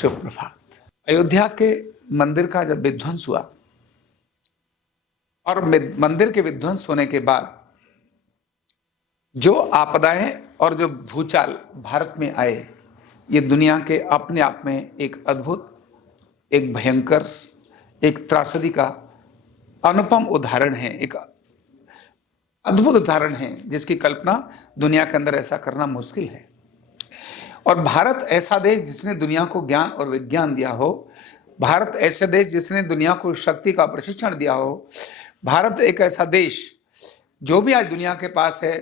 शुभ प्रभात। अयोध्या के मंदिर का जब विध्वंस हुआ और मंदिर के विध्वंस होने के बाद जो आपदाएं और जो भूचाल भारत में आए, ये दुनिया के अपने आप में एक अद्भुत, एक भयंकर, एक त्रासदी का अनुपम उदाहरण है, एक अद्भुत उदाहरण है जिसकी कल्पना दुनिया के अंदर ऐसा करना मुश्किल है। और भारत ऐसा देश जिसने दुनिया को ज्ञान और विज्ञान दिया हो, भारत ऐसे देश जिसने दुनिया को शक्ति का प्रशिक्षण दिया हो, भारत एक ऐसा देश जो भी आज दुनिया के पास है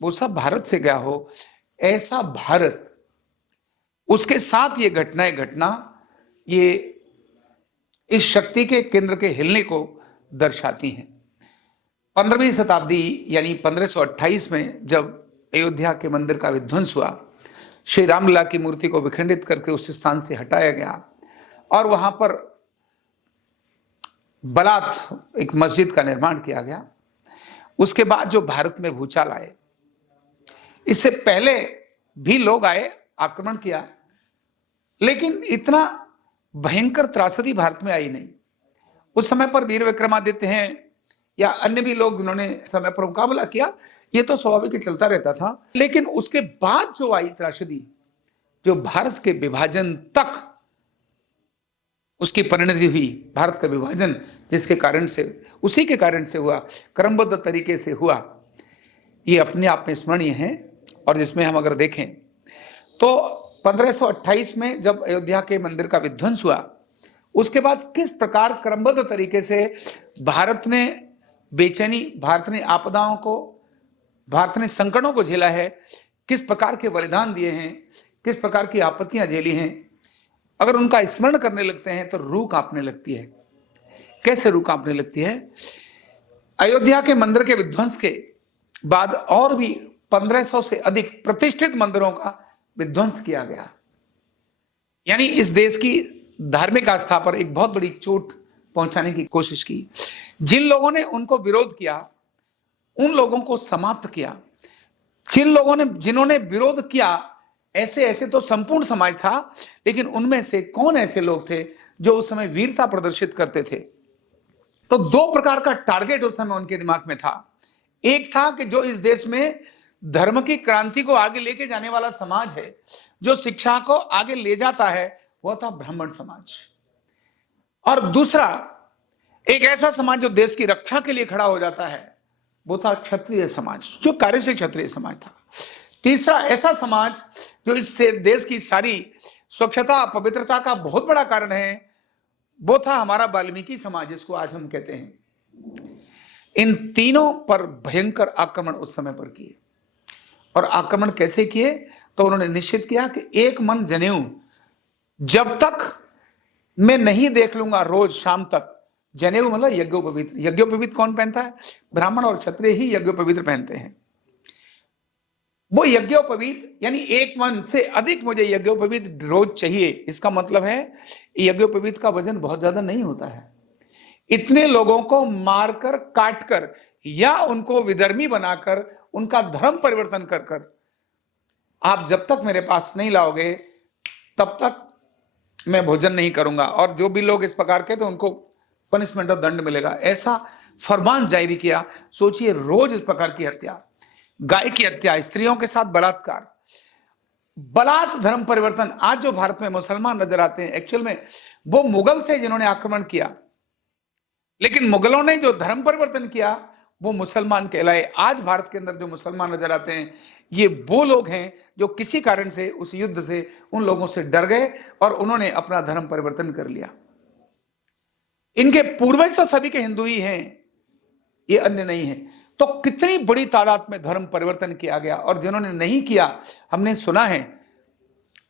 वो सब भारत से गया हो, ऐसा भारत, उसके साथ ये घटनाएं घटना, ये इस शक्ति के केंद्र के हिलने को दर्शाती हैं। 15वीं शताब्दी यानी 1528 में जब अयोध्या के मंदिर का विध्वंस हुआ, श्री रामलला की मूर्ति को विखंडित करके उस स्थान से हटाया गया और वहां पर बलात् एक मस्जिद का निर्माण किया गया। उसके बाद जो भारत में भूचाल आए, इससे पहले भी लोग आए, आक्रमण किया, लेकिन इतना भयंकर त्रासदी भारत में आई नहीं। उस समय पर वीर विक्रमादित्य हैं या अन्य भी लोग जिन्होंने समय पर मुकाबला किया, ये तो स्वाभाविक चलता रहता था। लेकिन उसके बाद जो आई त्रासदी, जो भारत के विभाजन तक उसकी परिणति हुई, भारत का विभाजन जिसके कारण से, उसी के कारण से हुआ, क्रमबद्ध तरीके से हुआ, ये अपने आप में स्मरणीय है। और जिसमें हम अगर देखें तो 1528 में जब अयोध्या के मंदिर का विध्वंस हुआ, उसके बाद किस प्रकार क्रमबद्ध तरीके से भारत ने बेचैनी, भारत ने आपदाओं को, भारत ने संकटों को झेला है, किस प्रकार के बलिदान दिए हैं, किस प्रकार की आपत्तियां झेली हैं, अगर उनका स्मरण करने लगते हैं तो रूह कांपने लगती है। कैसे रूह कांपने लगती है? अयोध्या के मंदिर के विध्वंस के बाद और भी 1500 से अधिक प्रतिष्ठित मंदिरों का विध्वंस किया गया, यानी इस देश की धार्मिक आस्था पर एक बहुत बड़ी चोट पहुंचाने की कोशिश की। जिन लोगों ने उनको विरोध किया, उन लोगों को समाप्त किया। जिन्होंने विरोध किया, ऐसे तो संपूर्ण समाज था, लेकिन उनमें से कौन ऐसे लोग थे जो उस समय वीरता प्रदर्शित करते थे? तो दो प्रकार का टारगेट उस समय उनके दिमाग में था। एक था कि जो इस देश में धर्म की क्रांति को आगे लेके जाने वाला समाज है, जो शिक्षा को आगे ले जाता है, वह था ब्राह्मण समाज। और दूसरा एक ऐसा समाज जो देश की रक्षा के लिए खड़ा हो जाता है, वो था क्षत्रिय समाज, जो कार्यशील क्षत्रिय समाज था। तीसरा ऐसा समाज जो इस देश की सारी स्वच्छता, पवित्रता का बहुत बड़ा कारण है, वो था हमारा वाल्मीकि समाज, जिसको आज हम कहते हैं। इन तीनों पर भयंकर आक्रमण उस समय पर किए। और आक्रमण कैसे किए? तो उन्होंने निश्चित किया कि एक मन जनेऊ, जब तक मैं नहीं देख लूंगा रोज शाम तक, जनेऊ मतलब यज्ञोपवीत। यज्ञोपवीत कौन पहनता है? ब्राह्मण और क्षत्रिय ही यज्ञोपवीत पहनते हैं। वो यज्ञोपवीत यानी एक मन से अधिक मुझे यज्ञोपवीत रोज चाहिए। इसका मतलब है यज्ञोपवीत का वजन बहुत ज्यादा नहीं होता है। इतने लोगों को मारकर, काटकर या उनको विधर्मी बनाकर, उनका धर्म परिवर्तन कर कर आप जब तक मेरे पास नहीं लाओगे तब तक मैं भोजन नहीं करूंगा। और जो भी लोग इस प्रकार के, तो उनको पनिशमेंट और दंड मिलेगा, ऐसा फरमान जारी किया। सोचिए, रोज इस प्रकार की हत्या, गाय की हत्या, स्त्रियों के साथ बलात्कार, बलात् धर्म परिवर्तन। आज जो भारत में मुसलमान नजर आते हैं, एक्चुअल में वो मुगल थे जिन्होंने आक्रमण किया, लेकिन मुगलों ने जो धर्म परिवर्तन किया वो मुसलमान कहलाए। आज भारत के अंदर जो मुसलमान नजर आते हैं, ये वो लोग हैं जो किसी कारण से उस युद्ध से, उन लोगों से डर गए और उन्होंने अपना धर्म परिवर्तन कर लिया। इनके पूर्वज तो सभी के हिंदू ही हैं, ये अन्य नहीं है। तो कितनी बड़ी तादाद में धर्म परिवर्तन किया गया। और जिन्होंने नहीं किया, हमने सुना है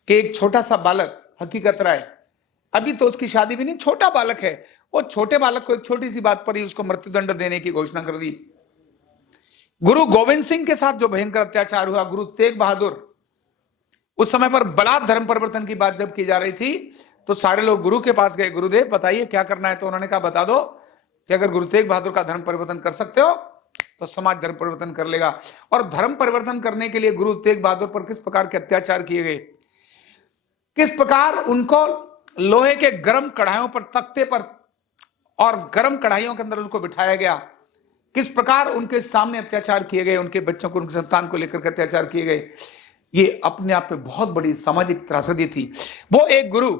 कि एक छोटा सा बालक, हकीकत राय, अभी तो उसकी शादी भी नहीं, छोटा बालक है, वो छोटे बालक को एक छोटी सी बात पर ही उसको मृत्युदंड देने की घोषणा कर दी। गुरु गोविंद सिंह के साथ जो भयंकर अत्याचार हुआ, गुरु तेग बहादुर, उस समय पर बलात् धर्म परिवर्तन की बात जब की जा रही थी, तो सारे लोग गुरु के पास गए, गुरुदेव बताइए क्या करना है। तो उन्होंने कहा, बता दो कि अगर गुरु तेग बहादुर का धर्म परिवर्तन कर सकते हो तो समाज धर्म परिवर्तन कर लेगा। और धर्म परिवर्तन करने के लिए गुरु तेग बहादुर पर किस प्रकार के अत्याचार किए गए, किस प्रकार उनको लोहे के गर्म कढ़ाइयों पर, तख्ते पर और गर्म कढ़ाइयों के अंदर उनको बिठाया गया। किस प्रकार उनके सामने अत्याचार किए गए, उनके बच्चों को, उनके संतान को लेकर के अत्याचार किए गए, ये अपने आप में बहुत बड़ी सामाजिक त्रासदी थी। वो एक गुरु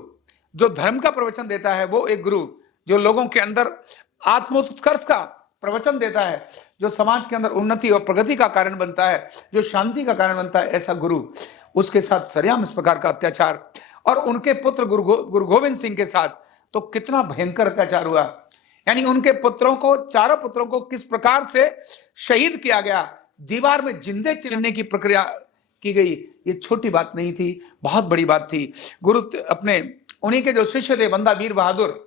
जो धर्म का प्रवचन देता है, वो एक गुरु जो लोगों के अंदर आत्मोत्कर्ष का प्रवचन देता है, जो समाज के अंदर उन्नति और प्रगति का कारण बनता है, जो शांति का कारण बनता है, ऐसा गुरु, उसके साथ सरेआम इस प्रकार का अत्याचार, और उनके पुत्र गुरु गोविंद सिंह के साथ तो कितना भयंकर अत्याचार हुआ। यानी उनके पुत्रों को, चारों पुत्रों को किस प्रकार से शहीद किया गया, दीवार में जिंदे चिनने की प्रक्रिया की गई, ये छोटी बात नहीं थी, बहुत बड़ी बात थी। गुरु अपने उन्हीं के जो शिष्य थे, बंदा वीर बहादुर,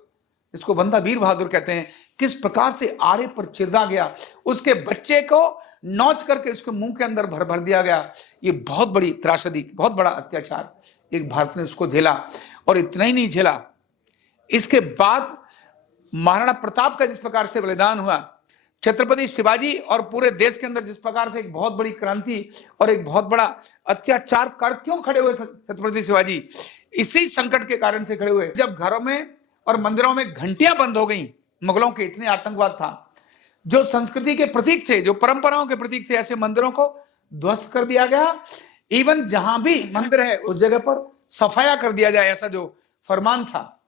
इसको बंदा वीर बहादुर कहते हैं, किस प्रकार से आरे पर चिरदा गया, उसके बच्चे को नोच करके उसके मुंह के अंदर भर दिया गया। ये बहुत बड़ी त्रासदी, बहुत बड़ा अत्याचार एक भारत ने उसको झेला। और इतना ही नहीं झेला, इसके बाद महाराणा प्रताप का जिस प्रकार से बलिदान हुआ, छत्रपति शिवाजी और पूरे देश के अंदर जिस प्रकार से एक बहुत बड़ी क्रांति और एक बहुत बड़ा अत्याचार कर क्यों खड़े हुए छत्रपति शिवाजी? इसी संकट के कारण से खड़े हुए, जब घरों में और मंदिरों में घंटियां बंद हो गई। मुगलों के इतने आतंकवाद था, जो संस्कृति के प्रतीक थे, जो परंपराओं के प्रतीक थे, ऐसे मंदिरों को ध्वस्त कर दिया गया। इवन जहां भी मंदिर है उस जगह पर सफाया कर दिया जाए, ऐसा जो फरमान था,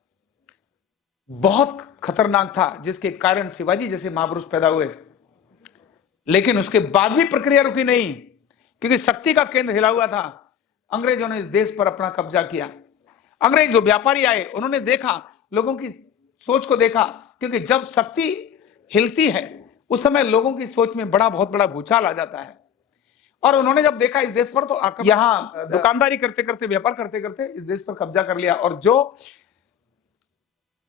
बहुत खतरनाक था, जिसके कारण शिवाजी जैसे महापुरुष पैदा हुए। लेकिन उसके बाद भी प्रक्रिया रुकी नहीं, क्योंकि शक्ति का केंद्र हिला हुआ था। अंग्रेजों ने इस देश पर अपना कब्जा किया। अंग्रेज जो व्यापारी आए, उन्होंने देखा, लोगों की सोच को देखा, क्योंकि जब शक्ति हिलती है उस समय लोगों की सोच में बहुत बड़ा भूचाल आ जाता है। और उन्होंने जब देखा इस देश पर, तो यहां दुकानदारी करते करते, व्यापार करते करते इस देश पर कब्जा कर लिया। और जो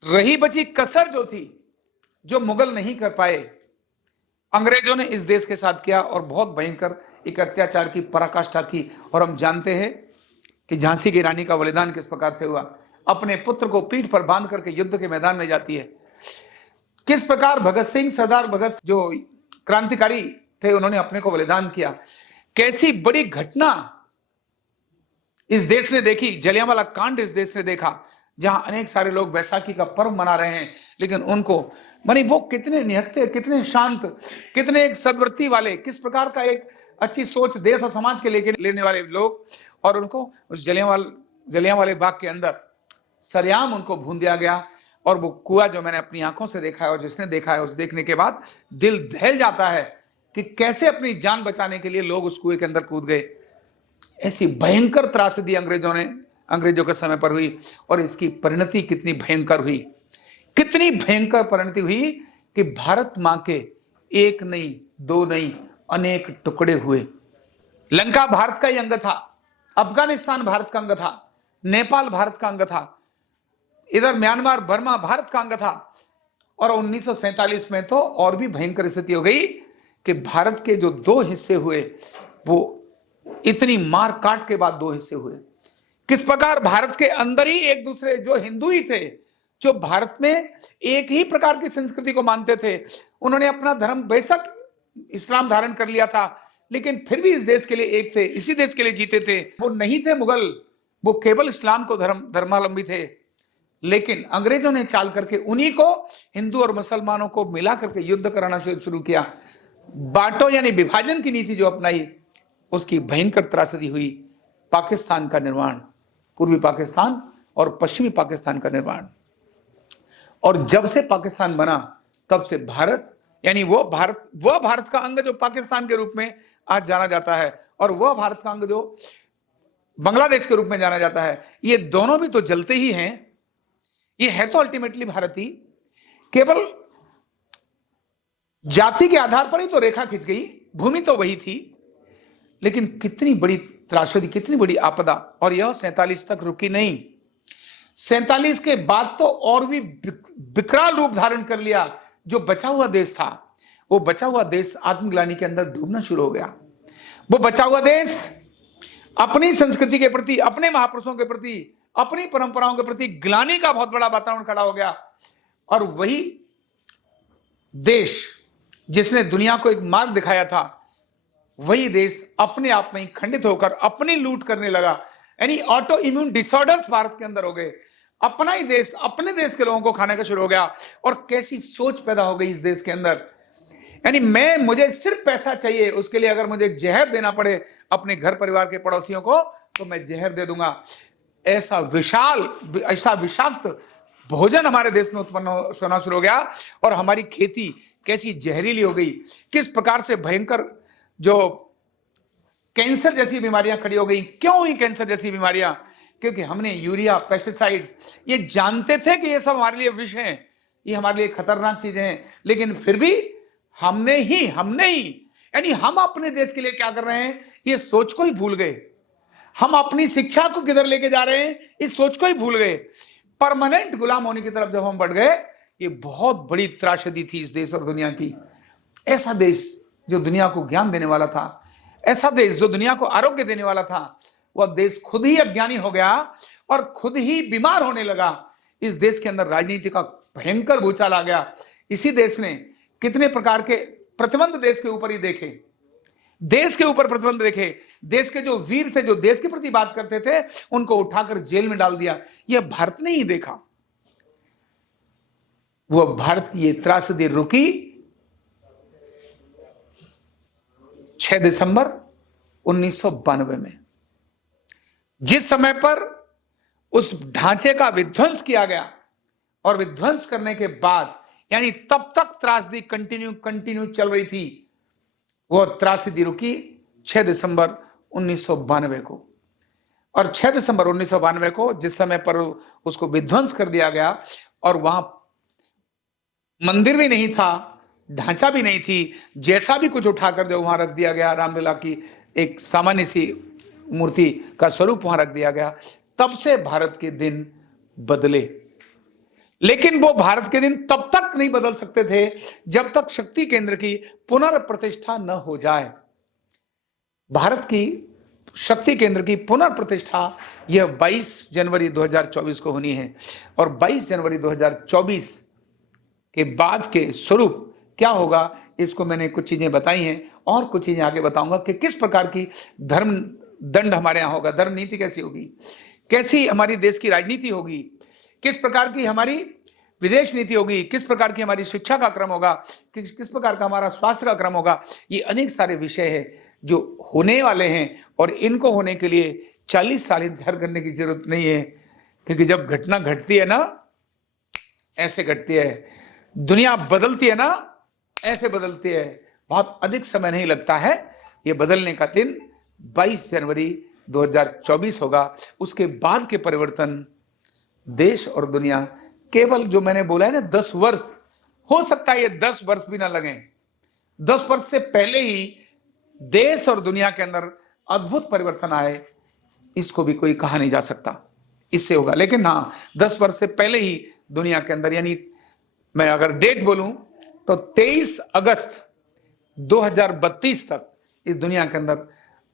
रही बची कसर जो थी, जो मुगल नहीं कर पाए, अंग्रेजों ने इस देश के साथ किया और बहुत भयंकर एक अत्याचार की पराकाष्ठा की। और हम जानते हैं कि झांसी की रानी का बलिदान किस प्रकार से हुआ। अपने पुत्र को पीठ पर बांध करके युद्ध के मैदान में जाती है। किस प्रकार भगत सिंह, सरदार भगत जो क्रांतिकारी थे, उन्होंने अपने को बलिदान किया। कैसी बड़ी घटना इस देश ने देखी, जलियांवाला कांड इस देश ने देखा, जहां अनेक सारे लोग बैसाखी का पर्व मना रहे हैं, लेकिन उनको मानी वो कितने निहत्थे, कितने शांत, कितने एक सद्वृत्ति वाले, किस प्रकार का एक अच्छी सोच देश और समाज के लेके लेने वाले लोग, और उनको उस जलियांवाले बाग के अंदर सरेआम उनको भून दिया गया। और वो कुआं जो मैंने अपनी आंखों से देखा है, और जिसने देखा है उस देखने के बाद दिल दहल जाता है कि कैसे अपनी जान बचाने के लिए लोग उस कुएं के अंदर कूद गए। ऐसी भयंकर त्रासदी अंग्रेजों के समय पर हुई। और इसकी परिणति कितनी भयंकर हुई, कितनी भयंकर परिणति हुई कि भारत मां के एक नहीं, दो नहीं, अनेक टुकड़े हुए। लंका भारत का ही अंग था, अफगानिस्तान भारत का अंग था, नेपाल भारत का अंग था, इधर म्यांमार, बर्मा भारत का अंग था। और 1947 में तो और भी भयंकर स्थिति हो गई कि भारत के जो दो हिस्से हुए, वो इतनी मार काट के बाद दो हिस्से हुए। किस प्रकार भारत के अंदर ही एक दूसरे, जो हिंदू ही थे, जो भारत में एक ही प्रकार की संस्कृति को मानते थे, उन्होंने अपना धर्म बेशक इस्लाम धारण कर लिया था, लेकिन फिर भी इस देश के लिए एक थे, इसी देश के लिए जीते थे। वो नहीं थे मुगल, वो केवल इस्लाम को धर्मावलंबी थे। लेकिन अंग्रेजों ने चाल करके उन्हीं को, हिंदू और मुसलमानों को मिला करके युद्ध कराना शुरू किया। बांटो यानी विभाजन की नीति जो अपनाई, उसकी भयंकर त्रासदी हुई। पाकिस्तान का निर्माण, पूर्वी पाकिस्तान और पश्चिमी पाकिस्तान का निर्माण। और जब से पाकिस्तान बना, तब से भारत, यानी वो भारत का अंग जो पाकिस्तान के रूप में आज जाना जाता है, और वह भारत का अंग जो बांग्लादेश के रूप में जाना जाता है, ये दोनों भी तो जलते ही हैं। ये है तो अल्टीमेटली भारत ही, केवल जाति के आधार पर ही तो रेखा खिंच गई, भूमि तो वही थी। लेकिन कितनी बड़ी त्रासदी, कितनी बड़ी आपदा। और यह 47 तक रुकी नहीं, 47 के बाद तो और भी विकराल रूप धारण कर लिया। जो बचा हुआ देश था, वो बचा हुआ देश आत्मग्लानि के अंदर डूबना शुरू हो गया। वो बचा हुआ देश अपनी संस्कृति के प्रति, अपने महापुरुषों के प्रति, अपनी परंपराओं के प्रति ग्लानि का बहुत बड़ा वातावरण खड़ा हो गया। और वही देश जिसने दुनिया को एक मार्ग दिखाया था, वही देश अपने आप में ही खंडित होकर अपनी लूट करने लगा। यानी ऑटो इम्यून डिसऑर्डर्स भारत के अंदर हो गए। अपना ही देश, अपने देश के लोगों को खाने का शुरू हो गया। और कैसी सोच पैदा हो गई इस देश के अंदर, यानी मुझे सिर्फ पैसा चाहिए, उसके लिए अगर मुझे जहर देना पड़े अपने घर परिवार के पड़ोसियों को तो मैं जहर दे दूंगा। ऐसा विषाक्त भोजन हमारे देश में उत्पन्न होना शुरू हो गया। और हमारी खेती कैसी जहरीली हो गई, किस प्रकार से भयंकर जो कैंसर जैसी बीमारियां खड़ी हो गई। क्यों हुई कैंसर जैसी बीमारियां? क्योंकि हमने यूरिया, पेस्टिसाइड्स, ये जानते थे कि ये सब हमारे लिए विष हैं, ये हमारे लिए खतरनाक चीजें हैं, लेकिन फिर भी हमने ही यानी हम अपने देश के लिए क्या कर रहे हैं ये सोच को ही भूल गए। हम अपनी शिक्षा को किधर लेके जा रहे हैं इस सोच को ही भूल गए। परमानेंट गुलाम होने की तरफ जब हम बढ़ गए, ये बहुत बड़ी त्रासदी थी इस देश और दुनिया की। ऐसा देश जो दुनिया को ज्ञान देने वाला था, ऐसा देश जो दुनिया को आरोग्य देने वाला था, वह देश खुद ही अज्ञानी हो गया और खुद ही बीमार होने लगा। इस देश के अंदर राजनीति का भयंकर भूचाल आ गया। इसी देश ने कितने प्रकार के प्रतिबंध देश के ऊपर ही देखे, देश के ऊपर प्रतिबंध देखे। देश के जो वीर थे, जो देश के प्रति बात करते थे, उनको उठाकर जेल में डाल दिया। यह भारत ने ही देखा। वह भारत की ये त्रासदी रुकी 6 दिसंबर 1992 में, जिस समय पर उस ढांचे का विध्वंस किया गया। और विध्वंस करने के बाद, यानी तब तक त्रासदी कंटिन्यू चल रही थी। वो त्रासदी रुकी 6 दिसंबर 1992 को। और 6 दिसंबर 1992 को जिस समय पर उसको विध्वंस कर दिया गया, और वहां मंदिर भी नहीं था, ढांचा भी नहीं थी, जैसा भी कुछ उठाकर जो वहां रख दिया गया, रामलीला की एक सामान्य सी मूर्ति का स्वरूप वहां रख दिया गया। तब से भारत के दिन बदले। लेकिन वो भारत के दिन तब तक नहीं बदल सकते थे जब तक शक्ति केंद्र की पुनर्प्रतिष्ठा न हो जाए। भारत की शक्ति केंद्र की पुनर्प्रतिष्ठा यह 22 जनवरी 2024 को होनी है। और 22 जनवरी 2024 के बाद के स्वरूप क्या होगा, इसको मैंने कुछ चीजें बताई हैं, और कुछ चीजें आगे बताऊंगा कि किस प्रकार की धर्म दंड हमारे यहां होगा, धर्म नीति कैसी होगी, कैसी हमारी देश की राजनीति होगी, किस प्रकार की हमारी विदेश नीति होगी, किस प्रकार की हमारी शिक्षा का क्रम होगा, किस प्रकार का हमारा स्वास्थ्य का क्रम होगा। ये अनेक सारे विषय हैं जो होने वाले हैं, और इनको होने के लिए 40 साल इंतजार करने की जरूरत नहीं है। क्योंकि जब घटना घटती है ना, ऐसे घटती है, दुनिया बदलती है ना, ऐसे बदलती है, बहुत अधिक समय नहीं लगता है। ये बदलने का दिन 22 जनवरी 2024 होगा। उसके बाद के परिवर्तन देश और दुनिया, केवल जो मैंने बोला है ना 10 वर्ष, हो सकता है ये 10 वर्ष भी ना लगे। 10 वर्ष से पहले ही देश और दुनिया के अंदर अद्भुत परिवर्तन आए, इसको भी कोई कहा नहीं जा सकता इससे होगा। लेकिन हाँ, 10 वर्ष से पहले ही दुनिया के अंदर, यानी मैं अगर डेट बोलूं तो 23 अगस्त 2032 तक इस दुनिया के अंदर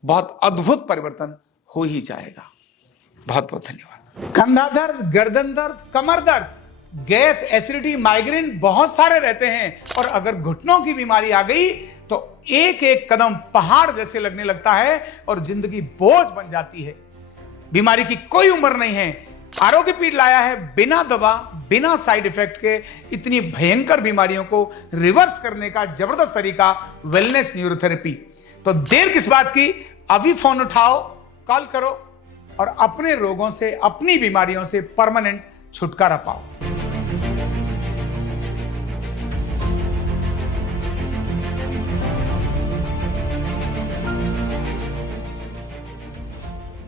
बहुत अद्भुत परिवर्तन हो ही जाएगा। बहुत बहुत धन्यवाद। कंधा दर्द, गर्दन दर्द, कमर दर्द, गैस, एसिडिटी, माइग्रेन बहुत सारे रहते हैं, और अगर घुटनों की बीमारी आ गई तो एक एक कदम पहाड़ जैसे लगने लगता है और जिंदगी बोझ बन जाती है। बीमारी की कोई उम्र नहीं है। आरोग्य पीठ लाया है बिना दवा, बिना साइड इफेक्ट के इतनी भयंकर बीमारियों को रिवर्स करने का जबरदस्त तरीका, वेलनेस न्यूरोथेरेपी। तो देर किस बात की, अभी फोन उठाओ, कॉल करो और अपने रोगों से, अपनी बीमारियों से परमानेंट छुटकारा पाओ।